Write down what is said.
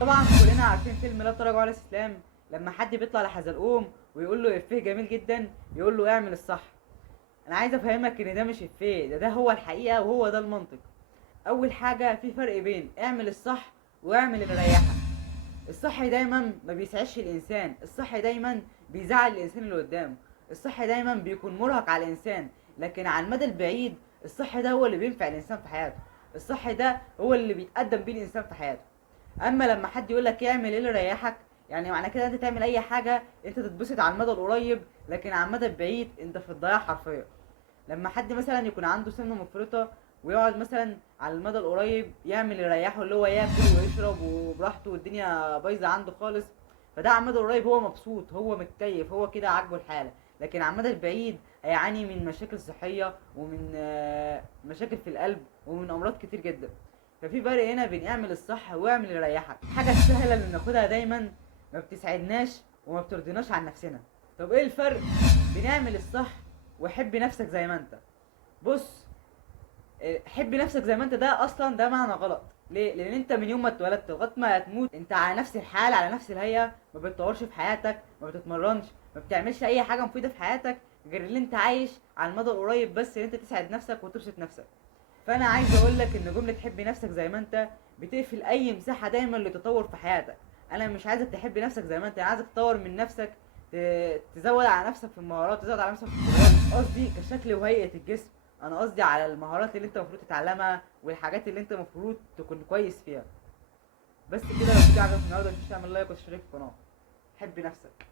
طبعا كلنا عارفين فيلم لا تراجع ولا استسلام، لما حد بيطلع لحزلقوم ويقول له افيه جميل جدا، يقول له اعمل الصح. انا عايز افهمك ان ده مش افيه، ده هو الحقيقه وهو ده المنطق. اول حاجه، في فرق بين اعمل الصح واعمل اللي يريحك. الصح دايما ما بيسعدش الانسان، الصح دايما بيزعل الانسان اللي قدامه، الصح دايما بيكون مرهق على الانسان. لكن على المدى البعيد الصح ده هو اللي بينفع الانسان في حياته، الصح ده هو اللي بيتقدم بيه الانسان في حياته. اما لما حد يقول لك اعمل ايه اللي يريحك، يعني معنى كده انت تعمل اي حاجه انت تتبسط على المدى القريب، لكن على المدى البعيد انت في الضياع حرفيا. لما حد مثلا يكون عنده سمنه مفرطه ويقعد مثلا على المدى القريب يعمل اللي يريحه، اللي هو ياكل ويشرب وبراحته والدنيا بايظه عنده خالص، فده على المدى القريب هو مبسوط، هو متكيف، هو كده عاجبه الحاله. لكن على المدى البعيد هيعاني من مشاكل صحيه ومن مشاكل في القلب ومن امراض كتير جدا. ففي فرق هنا بين اعمل الصح واعمل اللي يريحك. الحاجه السهله اللي بناخدها دايما ما بتسعدناش وما بترضيناش عن نفسنا. طب ايه الفرق بين اعمل الصح وحب نفسك زي ما انت؟ بص، حب نفسك زي ما انت ده اصلا ده معنى غلط. ليه؟ لان انت من يوم ما اتولدت لغايه ما هتموت انت على نفس الحال، على نفس الهيئه، ما بتطورش في حياتك، ما بتتمرنش، ما بتعملش اي حاجه مفيده في حياتك غير اللي انت عايش على المدى القريب بس ان انت تسعد نفسك وتبسط نفسك. فانا عايز اقول لك ان جمله حب نفسك زي ما انت بتقفل اي مساحه دايما للتطور في حياتك. انا مش عايزك تحب نفسك زي ما انت، انا عايزك تطور من نفسك، تزود على نفسك في المهارات، تزود على نفسك في القدرات. قصدي كشكل وهيئه الجسم، انا قصدي على المهارات اللي انت المفروض تتعلمها والحاجات اللي انت المفروض تكون كويس فيها. بس كده، لو في حاجه في النهارده مش تعمل لايك وتشترك في القناه. حب نفسك.